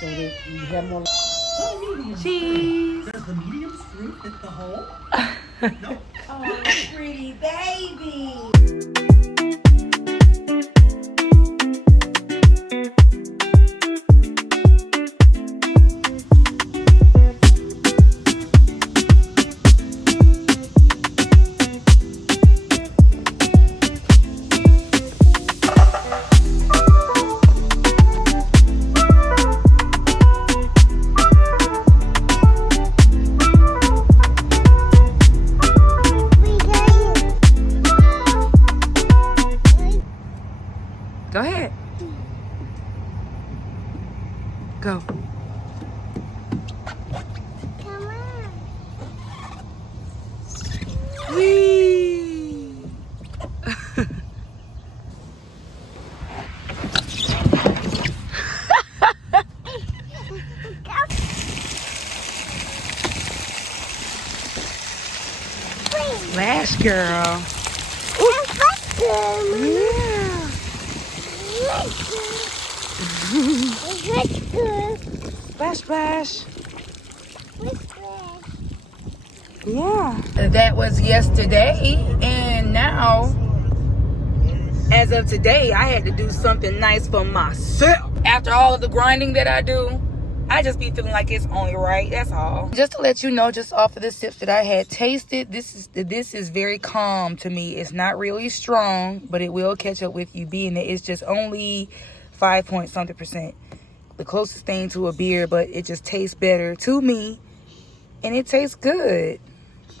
so that you have more. Cheese. Does the medium screw fit the hole? No. Oh, pretty baby. Go ahead. Go. Come on. Whee! Splash girl. Yeah. Splash, splash. Yeah. That was yesterday, and now, as of today, I had to do something nice for myself. After all of the grinding that I do, I just be feeling like it's only right. That's all. Just to let you know, just off of the sips that I had tasted, this is very calm to me. It's not really strong, but it will catch up with you, being that it's just only 5 point something %. The closest thing to a beer, but it just tastes better to me, and it tastes good.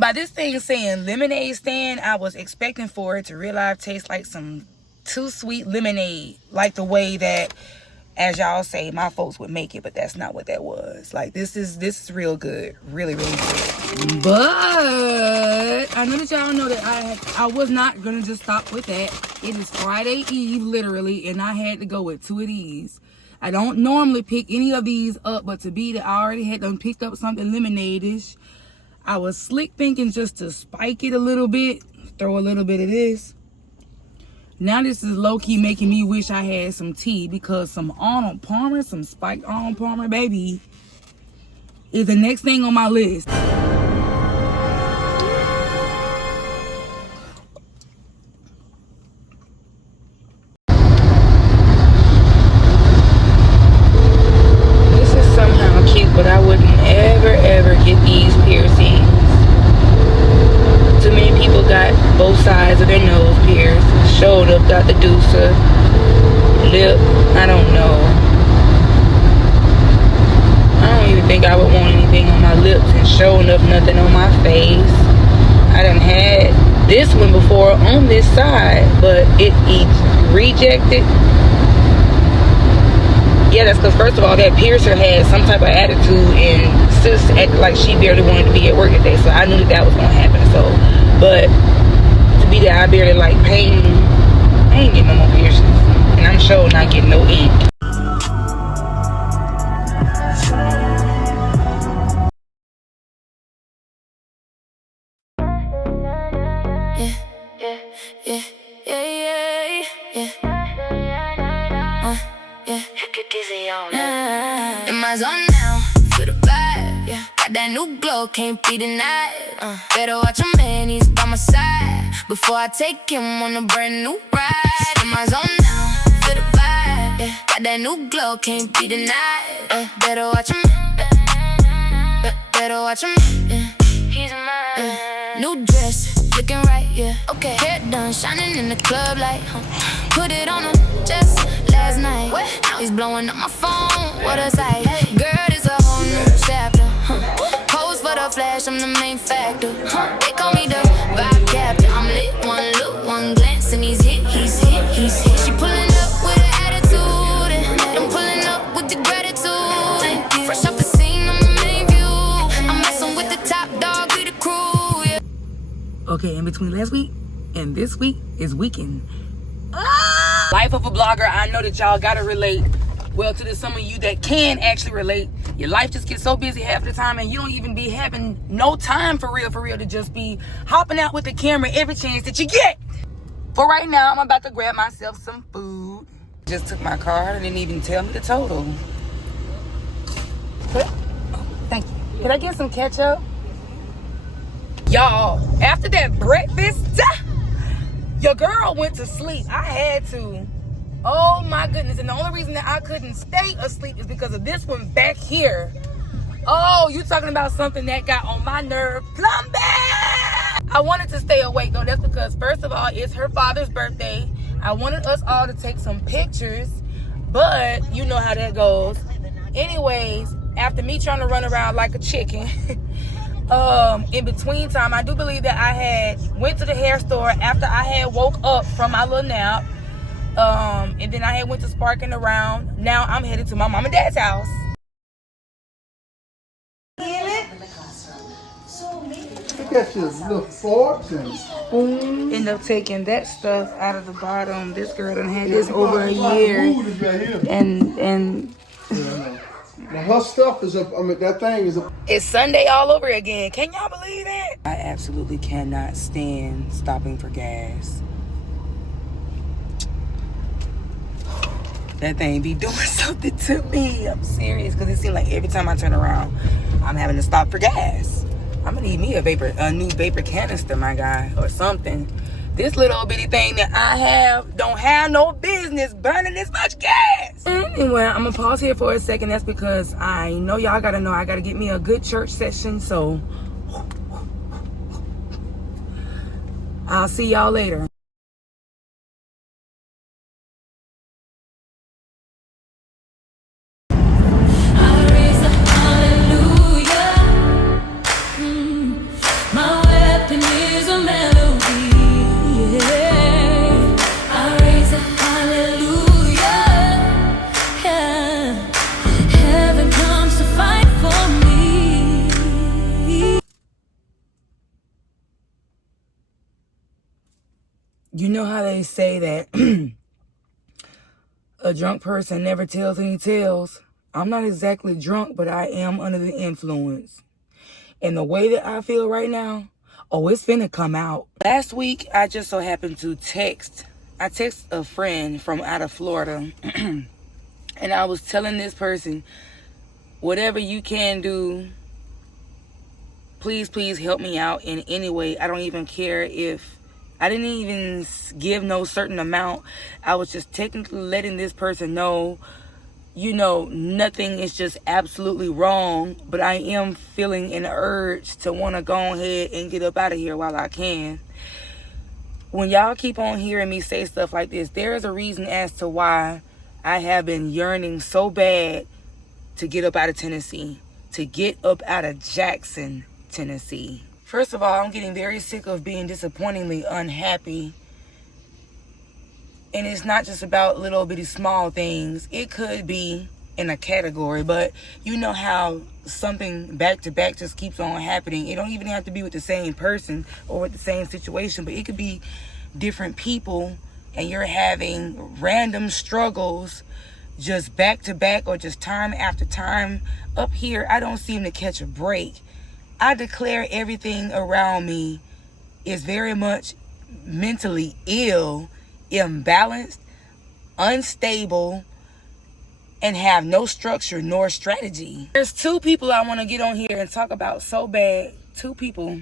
By this thing saying lemonade stand, I was expecting for it to really taste like some too sweet lemonade, like the way that, as y'all say, my folks would make it, but that's not what that was. Like, this is real good, really, really good. But I know that y'all know that I was not gonna just stop with that. It is Friday Eve, literally, and I had to go with 2 of these. I don't normally pick any of these up, but to be that I already had done picked up something lemonade-ish, I was slick thinking just to spike it a little bit, throw a little bit of this. Now this is low-key making me wish I had some tea, because some Arnold Palmer, some spiked Arnold Palmer, baby, is the next thing on my list. This is somehow cute, but I wouldn't ever get these piercings. Too many people got both sides of their nose pierced. Shoulder got the deucer. Lip, I don't know. I don't even think I would want anything on my lips, and sure enough, nothing on my face. I done had this one before on this side, but it rejected. Yeah, that's because first of all, that piercer had some type of attitude, and sis acted like she barely wanted to be at work today, so I knew that was gonna happen. So, but to be that I barely like pain, I ain't getting no more piercings, and I'm sure not getting no ink. In my zone now, feel the vibe, yeah. Got that new glow, can't be denied. Better watch a man, he's by my side, before I take him on a brand new ride. In my zone now, feel the vibe, yeah. Got that new glow, can't be denied. Better watch him, better watch him, yeah. He's mine. New dress, looking right, yeah. Okay, hair done, shining in the club light. Put it on him just last night. Now he's blowing up my phone. What a sight. Girl, it's a whole new chapter. Pose for the flash, I'm the main factor. They call me the vibe captain. I'm lit, one look, one glance, and he's hit. She pulling up with an attitude, and I'm pulling up with the gratitude. Fresh off the scene, I'm the main view. I'm messing with the top dog, we the crew, yeah. Okay, in between last week and this week is weekend. Life of a blogger, I know that y'all gotta relate. Well, to some of you that can actually relate, your life just gets so busy half the time, and you don't even be having no time for real to just be hopping out with the camera every chance that you get. For right now, I'm about to grab myself some food. Just took my card and didn't even tell me the total. Can I get some ketchup? Y'all, after that breakfast, your girl went to sleep. I had to. Oh my goodness. And the only reason that I couldn't stay asleep is because of this one back here. Oh, you talking about something that got on my nerve. Plumbing! I wanted to stay awake though. That's because first of all, it's her father's birthday. I wanted us all to take some pictures, but you know how that goes. Anyways, after me trying to run around like a chicken, in between time, I do believe that I had went to the hair store after I had woke up from my little nap. And then I had went to sparking around. Now I'm headed to my mom and dad's house. Look at your little forks and End up taking that stuff out of the bottom. This girl done had this over a year. And well, her stuff is up. I mean, that thing is up. it's Sunday all over again. Can y'all believe that? I absolutely cannot stand stopping for gas. That thing be doing something to me. I'm serious, because it seems like every time I turn around, I'm having to stop for gas. I'm gonna need me a new vapor canister, my guy, or something. This little bitty thing that I have don't have no business burning this much gas. Anyway, I'm gonna pause here for a second. That's because I know y'all gotta know I gotta get me a good church session. So I'll see y'all later. You know how they say that a drunk person never tells any tales? I'm not exactly drunk, but I am under the influence. And the way that I feel right now, oh, it's finna come out. Last week, I just so happened to text a friend from out of Florida. And I was telling this person, whatever you can do, please help me out in any way. I don't even care if I didn't even give no certain amount. I was just technically letting this person know, you know, nothing is just absolutely wrong, but I am feeling an urge to want to go ahead and get up out of here while I can. When y'all keep on hearing me say stuff like this, there is a reason as to why I have been yearning so bad to get up out of Tennessee, to get up out of Jackson, Tennessee. First of all, I'm getting very sick of being disappointingly unhappy. And it's not just about little bitty small things. It could be in a category, but you know how something back to back just keeps on happening. It don't even have to be with the same person or with the same situation, but it could be different people and you're having random struggles just back to back or just time after time. Up here, I don't seem to catch a break. I declare everything around me is very much mentally ill, imbalanced, unstable, and have no structure nor strategy. There's two people I want to get on here and talk about so bad. Two people.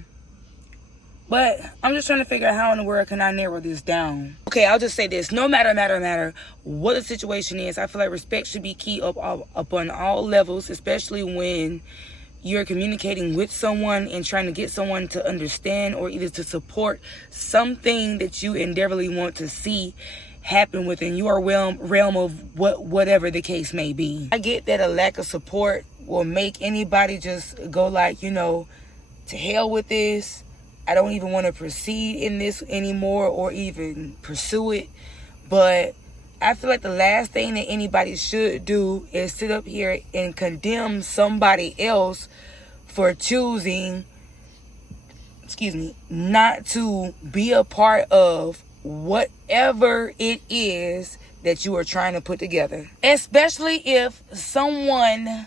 But I'm just trying to figure out how in the world can I narrow this down. Okay, I'll just say this. No matter what the situation is, I feel like respect should be key up on all levels, especially when you're communicating with someone and trying to get someone to understand or either to support something that you endeavorly want to see happen within your realm of whatever the case may be. I get that a lack of support will make anybody just go like, you know, to hell with this. I don't even want to proceed in this anymore or even pursue it. But I feel like the last thing that anybody should do is sit up here and condemn somebody else for choosing, not to be a part of whatever it is that you are trying to put together. Especially if someone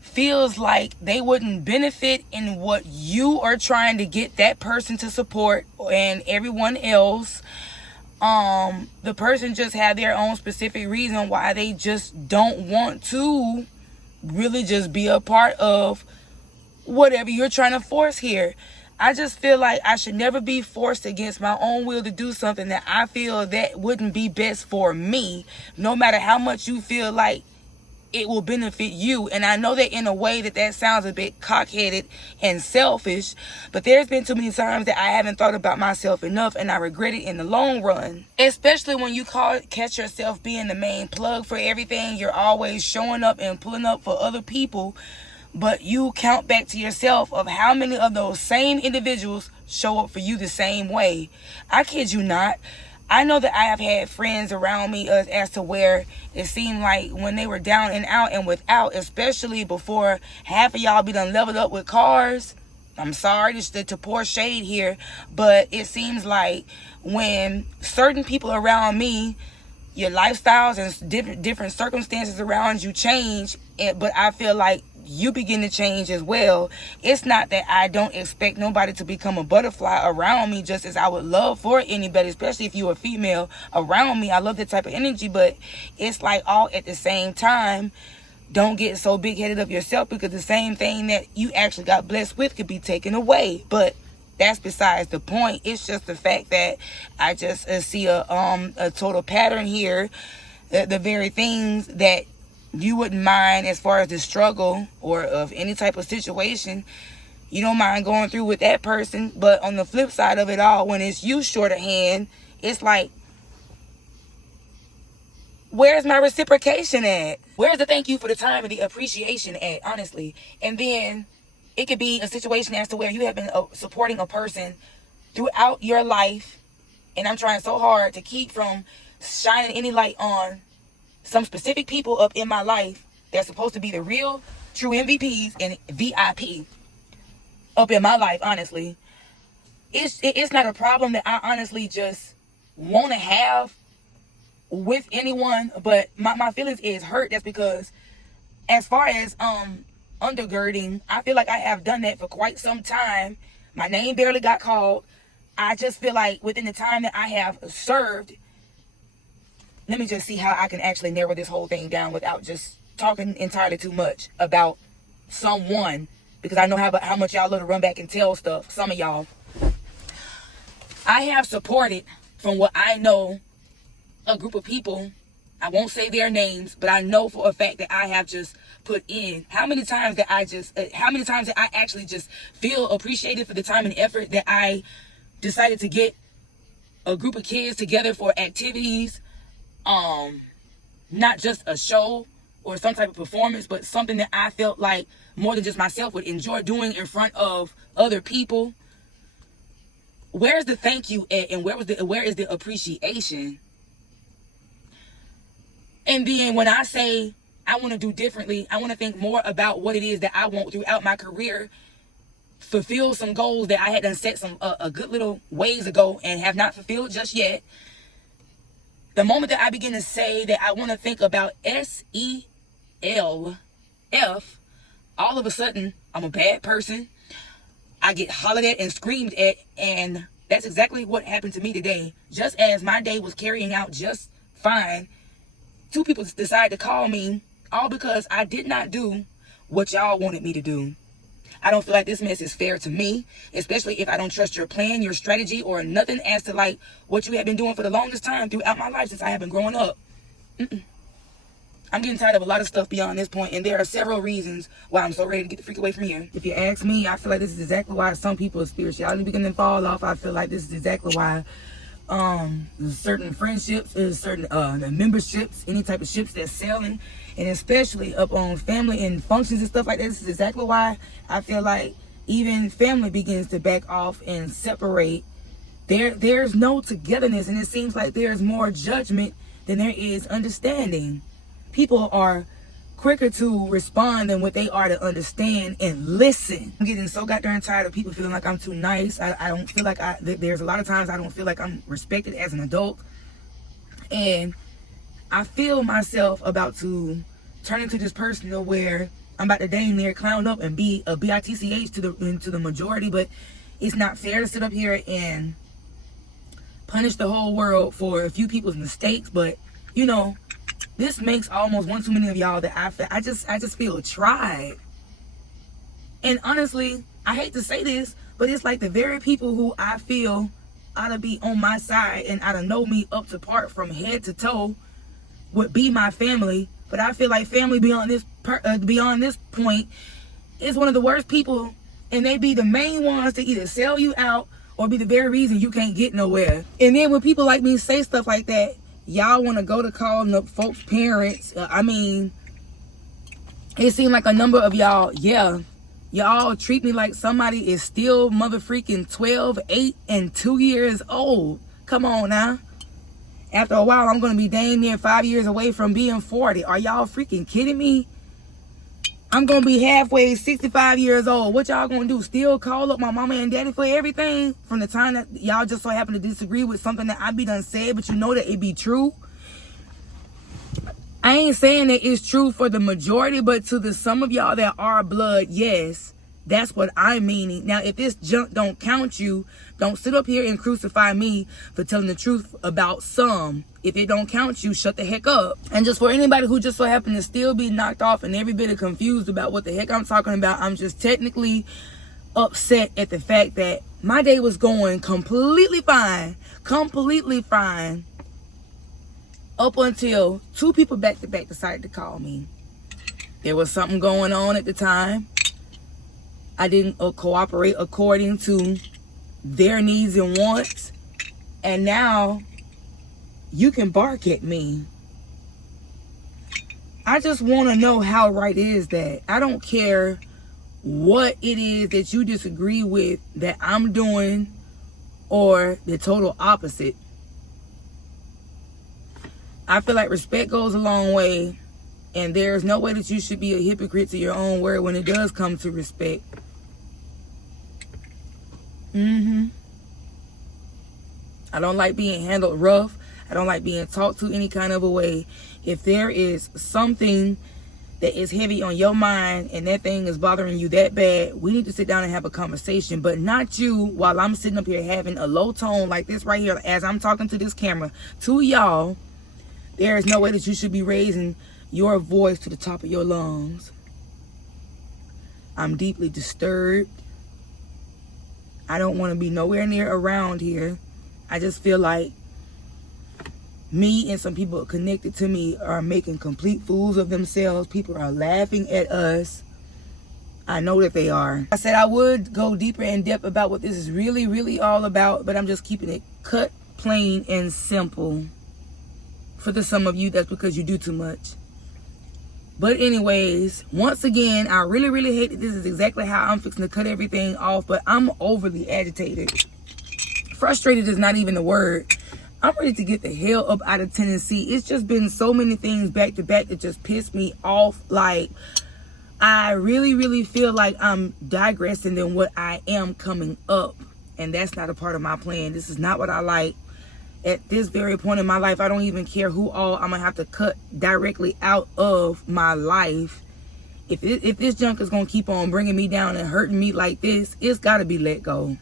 feels like they wouldn't benefit in what you are trying to get that person to support and everyone else. The person just had their own specific reason why they just don't want to really just be a part of whatever you're trying to force here. I just feel like I should never be forced against my own will to do something that I feel that wouldn't be best for me, no matter how much you feel like it will benefit you. And I know that in a way that sounds a bit cock-headed and selfish, but there's been too many times that I haven't thought about myself enough, and I regret it in the long run. Especially when you catch yourself being the main plug for everything. You're always showing up and pulling up for other people, but you count back to yourself of how many of those same individuals show up for you the same way. I kid you not. I know that I have had friends around me as to where it seemed like when they were down and out and without, especially before half of y'all be done leveled up with cars. I'm sorry to pour shade here, but it seems like when certain people around me, your lifestyles and different circumstances around you change, but I feel like you begin to change as well. It's not that I don't expect nobody to become a butterfly around me, just as I would love for anybody, especially if you're a female around me. I love that type of energy, but it's like all at the same time. Don't get so big-headed of yourself, because the same thing that you actually got blessed with could be taken away. But that's besides the point. It's just the fact that I just see a total pattern here. The very things that you wouldn't mind as far as the struggle or of any type of situation, you don't mind going through with that person. But on the flip side of it all, when it's you short of hand, it's like, where's my reciprocation at? Where's the thank you for the time and the appreciation at, honestly? And then it could be a situation as to where you have been supporting a person throughout your life, and I'm trying so hard to keep from shining any light on some specific people up in my life that's supposed to be the real, true MVPs and VIP up in my life, honestly. It's not a problem that I honestly just want to have with anyone, but my feelings is hurt. That's because as far as undergirding, I feel like I have done that for quite some time. My name barely got called. I just feel like within the time that I have served, let me just see how I can actually narrow this whole thing down without just talking entirely too much about someone, because I know how much y'all love to run back and tell stuff, some of y'all. I have supported, from what I know, a group of people. I won't say their names, but I know for a fact that I have just put in how many times that I actually just feel appreciated for the time and effort that I decided to get a group of kids together for activities. Not just a show or some type of performance, but something that I felt like more than just myself would enjoy doing in front of other people. Where's the thank you at, and where is the appreciation? And then when I say I want to do differently, I want to think more about what it is that I want throughout my career, fulfill some goals that I had done set some a good little ways ago and have not fulfilled just yet. The moment that I begin to say that I want to think about SELF, all of a sudden, I'm a bad person. I get hollered at and screamed at, and that's exactly what happened to me today. Just as my day was carrying out just fine, two people decided to call me, all because I did not do what y'all wanted me to do. I don't feel like this mess is fair to me, especially if I don't trust your plan, your strategy, or nothing as to like what you have been doing for the longest time throughout my life since I have been growing up. I'm getting tired of a lot of stuff beyond this point, and there are several reasons why I'm so ready to get the freak away from here. If you ask me, I feel like this is exactly why some people's spirituality begin to fall off. I feel like this is exactly why certain friendships, certain memberships, any type of ships that's sailing, and especially up on family and functions and stuff like that. This is exactly why I feel like even family begins to back off and separate. There's no togetherness, and it seems like there's more judgment than there is understanding. People are quicker to respond than what they are to understand and listen. I'm getting so goddamn tired of people feeling like I'm too nice. I don't feel like there's a lot of times I don't feel like I'm respected as an adult. And I feel myself about to turn into this person where I'm about to dang near clown up and be a bitch to the majority, but it's not fair to sit up here and punish the whole world for a few people's mistakes. But you know, this makes almost one too many of y'all that I just feel tried. And honestly, I hate to say this, but it's like the very people who I feel ought to be on my side and ought to know me up to part from head to toe would be my family. But I feel like family beyond this point is one of the worst people, and they be the main ones to either sell you out or be the very reason you can't get nowhere. And then when people like me say stuff like that, y'all want to go to calling up folks' parents. I mean, it seemed like a number of y'all, y'all treat me like somebody is still mother freaking 12, 8, and 2 years old. Come on now. After a while, I'm going to be dang near 5 years away from being 40. Are y'all freaking kidding me? I'm going to be halfway 65 years old. What y'all going to do? Still call up my mama and daddy for everything? From the time that y'all just so happen to disagree with something that I be done said, but you know that it be true? I ain't saying that it's true for the majority, but to the some of y'all that are blood, yes. That's what I'm meaning. Now, if this junk don't count you, don't sit up here and crucify me for telling the truth about some. If it don't count you, shut the heck up. And just for anybody who just so happen to still be knocked off and every bit of confused about what the heck I'm talking about, I'm just technically upset at the fact that my day was going completely fine. Up until two people back to back decided to call me. There was something going on at the time. I didn't cooperate according to their needs and wants. And now you can bark at me. I just want to know how right is that. I don't care what it is that you disagree with that I'm doing or the total opposite. I feel like respect goes a long way, and there's no way that you should be a hypocrite to your own word when it does come to respect. I don't like being handled rough. I don't like being talked to any kind of a way. If there is something that is heavy on your mind and that thing is bothering you that bad, we need to sit down and have a conversation. But not you while I'm sitting up here having a low tone like this right here as I'm talking to this camera to y'all. There is no way that you should be raising your voice to the top of your lungs. I'm deeply disturbed. I don't want to be nowhere near around here. I just feel like me and some people connected to me are making complete fools of themselves. People are laughing at us. I know that they are. I said I would go deeper in depth about what this is really, really all about, but I'm just keeping it cut, plain, and simple. For the some of you, that's because you do too much. But anyways, once again, I really, really hate that this is exactly how I'm fixing to cut everything off, but I'm overly agitated. Frustrated is not even the word. I'm ready to get the hell up out of Tennessee. It's just been so many things back to back that just piss me off. Like, I really, really feel like I'm digressing than what I am coming up. And that's not a part of my plan. This is not what I like. At this very point in my life, I don't even care who all I'm going to have to cut directly out of my life. If this junk is going to keep on bringing me down and hurting me like this, it's got to be let go.